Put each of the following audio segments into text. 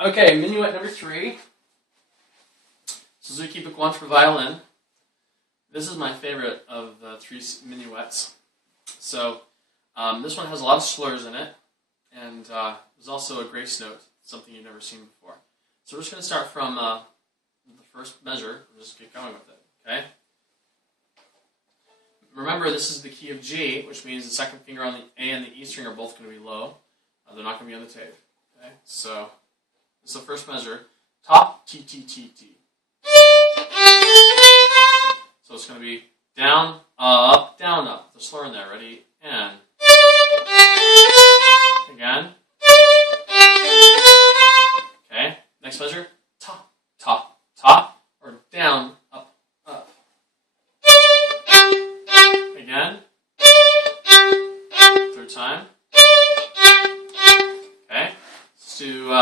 Okay, Minuet number 3. Suzuki book 1 for violin. This is my favorite of the 3 minuets. So this one has a lot of slurs in it, and there's also a grace note, something you've never seen before. So we're just going to start from the first measure. We'll just get going with it. Okay. Remember, this is the key of G, which means the second finger on the A and the E string are both going to be low. They're not going to be on the tape. Okay. So this is the first measure. Top, T, T, T, T. So it's going to be down, up, the slur in there. Ready? And. Again. Okay. Next measure. Top, top, top. Or down, up, up. Again. Third time. Okay. Let's do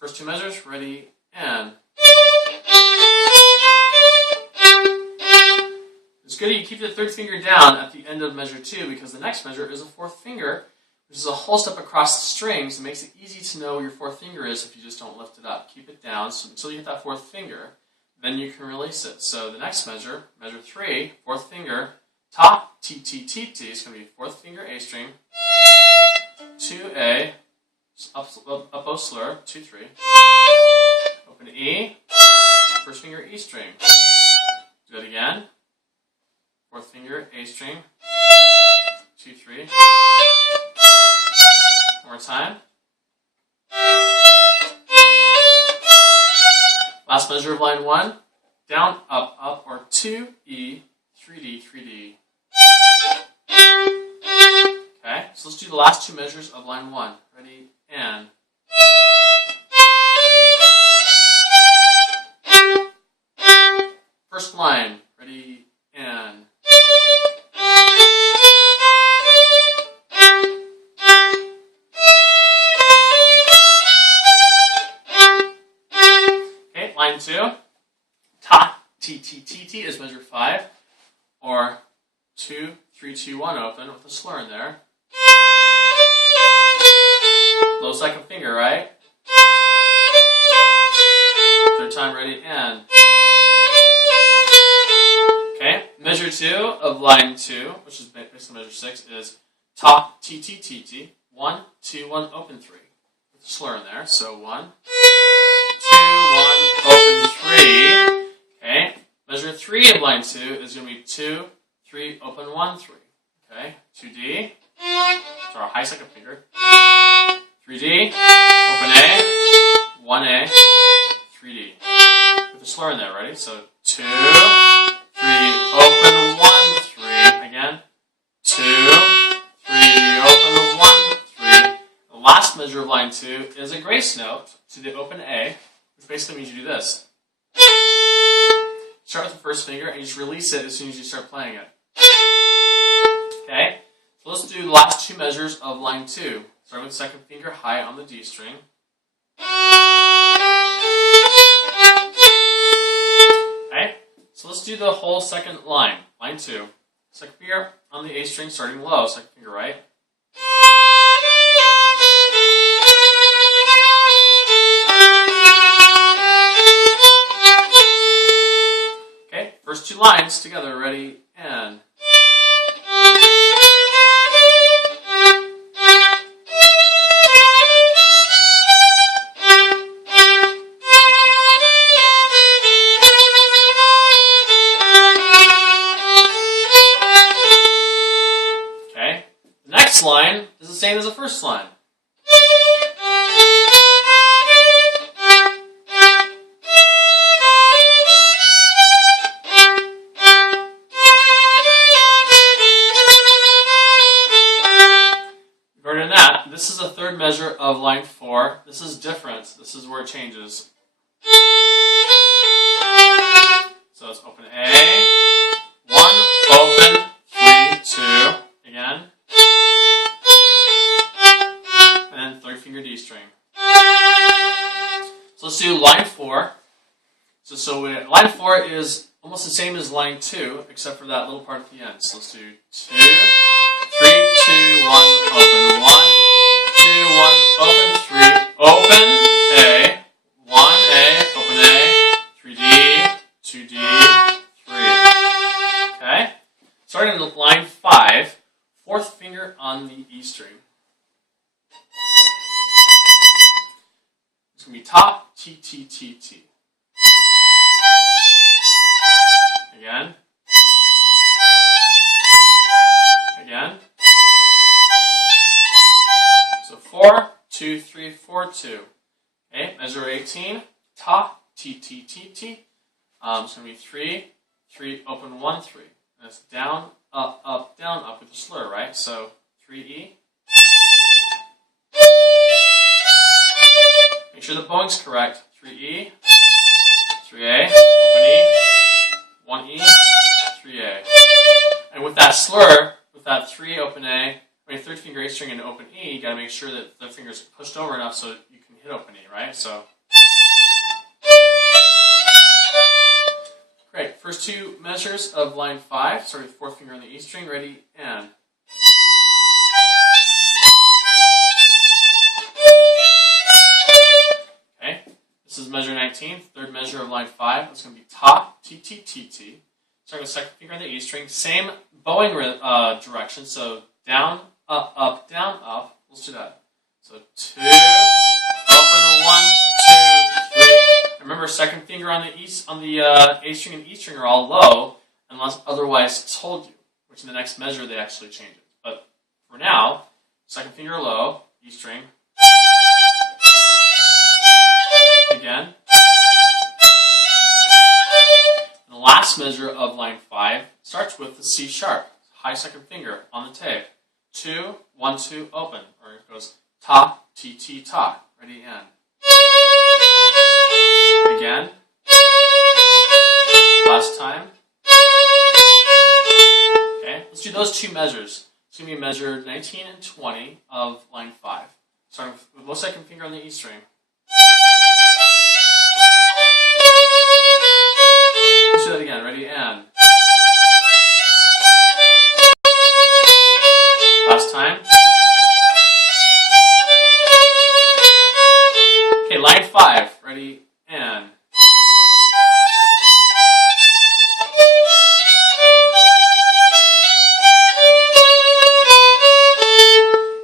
first 2 measures. Ready? And. It's good you keep the third finger down at the end of measure 2 because the next measure is a 4th finger, which is a whole step across the strings. It makes it easy to know where your 4th finger is if you just don't lift it up. Keep it down until you hit that 4th finger. Then you can release it. So the next measure, measure 3, 4th finger, top, T, T, T, T. It's going to be 4th finger A string, 2A, up bow slur, 2, 3, open E, first finger E string. Do it again. 4th finger, A string, 2, 3. One more time. Last measure of line 1, down, up, or 2, E, 3D, 3D. Okay, so let's do the last 2 measures of line 1. Ready, and. First line, ready, and. Line 2, ta, T, T, T, T is measure 5, or 2, 3, 2, 1 open with a slur in there. Low second finger, right? Third time, ready, and. Okay, measure 2 of line 2, which is basically measure 6, is ta, T, T, T, T, 1, 2, 1, open 3, with a slur in there. So 1, 2, 1, open 3. Okay. Measure 3 of line 2 is going to be 2, 3, open 1, 3. Okay. 2D. So our high second finger. 3D. Open A. 1A. 3D. With a slur in there. Ready? So 2, 3, open 1, 3. Again. 2, 3, open 1, 3. The last measure of line 2 is a grace note to the open A, which basically means you do this. Start with the first finger and you just release it as soon as you start playing it. Okay? So let's do the last 2 measures of line 2. Starting with second finger high on the D string. Okay? So let's do the whole second line. Line 2. Second finger on the A string starting low. Second finger right. First 2 lines together, ready, and. Okay, the next line is the same as the first line. This is the third measure of line 4. This is different. This is where it changes. So it's open A, 1, open, 3, 2, again. And then third finger D string. So let's do line 4. So line 4 is almost the same as line 2, except for that little part at the end. So let's do 2, 3, 2, 1, open 1. 2, 1, open 3, open A, going to be ta, T, T, T, T. Again. Again. So 4, 2, 3, 4, 2. Okay, measure 18. Ta, T, T, T, T. It's going to be 3, 3, open 1, 3. And it's down, up, down, up with a slur, right? So 3E. Make sure the bowing's correct. 3E, 3A, open E, 1E, 3A. And with that slur, with that 3, open A, third finger A string and open E, you got to make sure that the finger's pushed over enough so you can hit open E, right? So, great. First two measures of line 5. Start with fourth finger on the E string. Ready, and. Okay. This is measure 19. Third measure of line 5. It's going to be ta, T, T, T, T. Starting with second finger on the E string. Same bowing direction. So down, up, down, up. Let's do that. So 2, open 1, 2, 3. Remember, second finger on the A string and E string are all low, unless otherwise told you. Which in the next measure they actually change it. But for now, second finger low, E string. Again. And the last measure of line 5 starts with the C sharp, high second finger on the tape. 2, 1, 2, open. Or it goes ta, T, T, ta. Ready, and. Again. Last time. Okay, let's do those two measures. It's going to be measure 19 and 20 of line 5. Starting with low second finger on the E string. Let's do that again. Ready, and. Last time. Okay, line 5. Ready, and.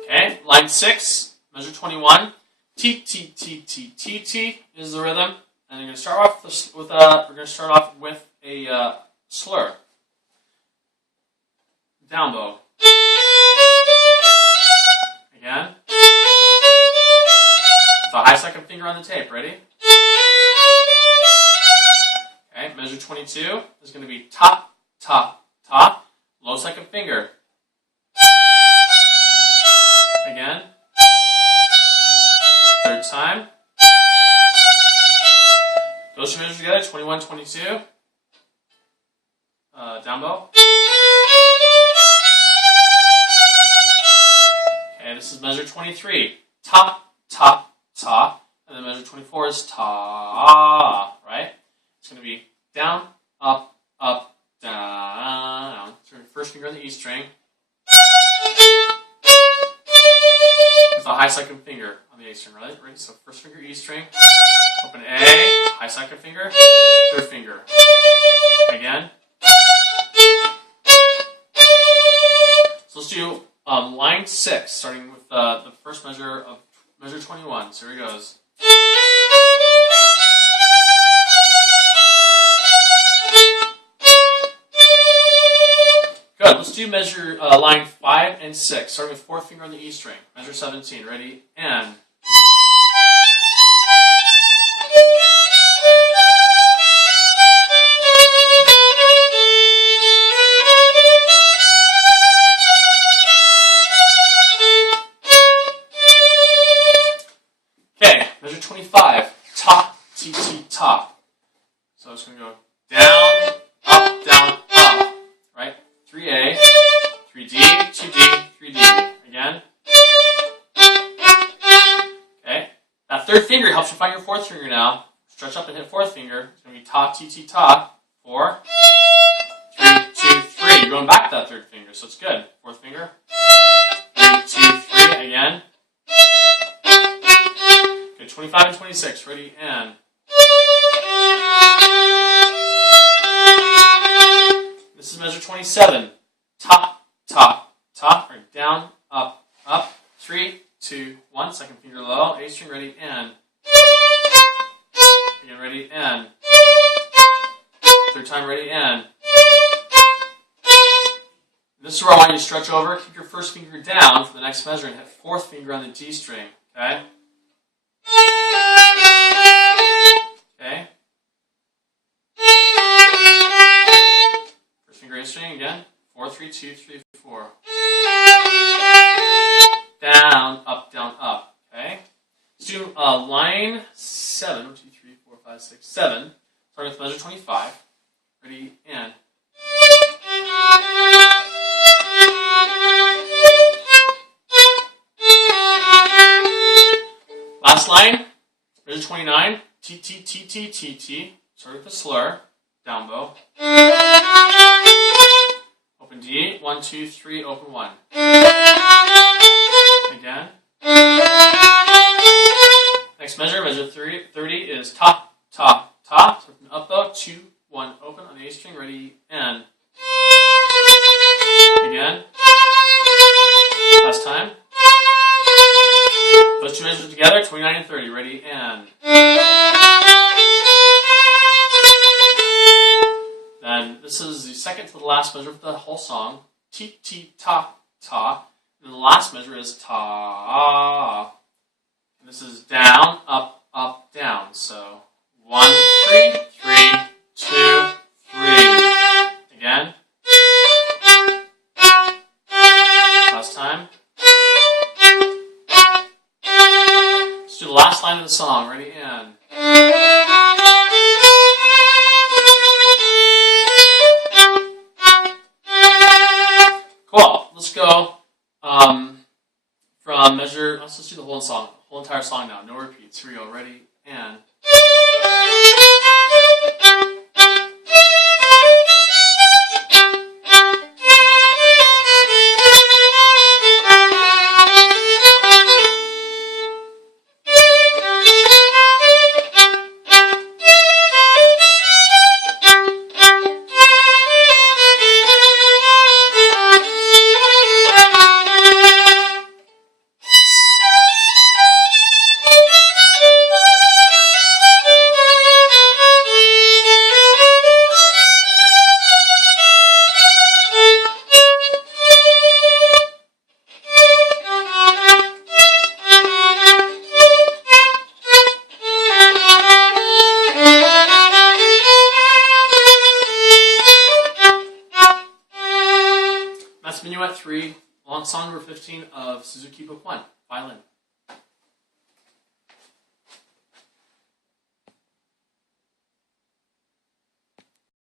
Okay, line 6, measure 21. T, T, T, T, T, T is the rhythm. And you're going to start off with a slur. Down bow. Again. With a high second finger on the tape. Ready? Okay, measure 22 is going to be ta, ta, ta. Low second finger. Again. Third time. Those two measures together, 21, 22. Down bow. Okay, this is measure 23. Ta, ta, ta. And then measure 24 is ta, right? It's going to be down, up, down. So first finger on the E string. With a high second finger on the A string, right? Ready? So first finger E string. Open A, high second finger, third finger. Again. So let's do line 6, starting with the first measure of measure 21. So here it goes. Good. Let's do measure line 5 and 6, starting with fourth finger on the E string. Measure 17. Ready? And. Measure 25, ta, T, T, ta. So it's going to go down, up, right? 3A, 3D, 2D, 3D. Again. Okay. That third finger helps you find your fourth finger now. Stretch up and hit fourth finger. It's going to be ta, T, T, ta. 4, 3, 2, 3. You're going back to that third finger, so it's good. Fourth finger. 3, 2, 3. Again. 25 and 26, ready, and. This is measure 27. Ta, ta, ta, or down, up, 3, 2, 1, second finger low, A string, ready, and. Again, ready, and. Third time, ready, and. This is where I want you to stretch over. Keep your first finger down for the next measure and hit fourth finger on the D string. Okay? Okay? First finger A string again. 4, 3, 2, 3, 4. Down, up, up. Okay? Let's do line 7. 1, 2, 3, 4, 5, 6, 7. Starting with measure 25. Ready, and. Last line, measure 29, T, T, T, T, T, T. Start with the slur, down bow. Open D, 1, 2, 3, open 1. Again. Next measure, measure 30 is top, top, top. Start with an up bow, 2, 1, open on the A string, ready, and. Again. Last time. Those two measures together, 29 and 30. Ready, and. Then this is the second to the last measure of the whole song. Ti, ti, ta, ta. And the last measure is ta. And this is down, up, down. So 1, 3, 3, 2, 3. Again. Last time. Let's do the last line of the song. Ready, and. Cool. Let's go from measure. Let's just do the whole song, whole entire song now. No repeats. Here we go. Ready, and. That's Minuet 3, song number 15 of Suzuki Book 1, Violin.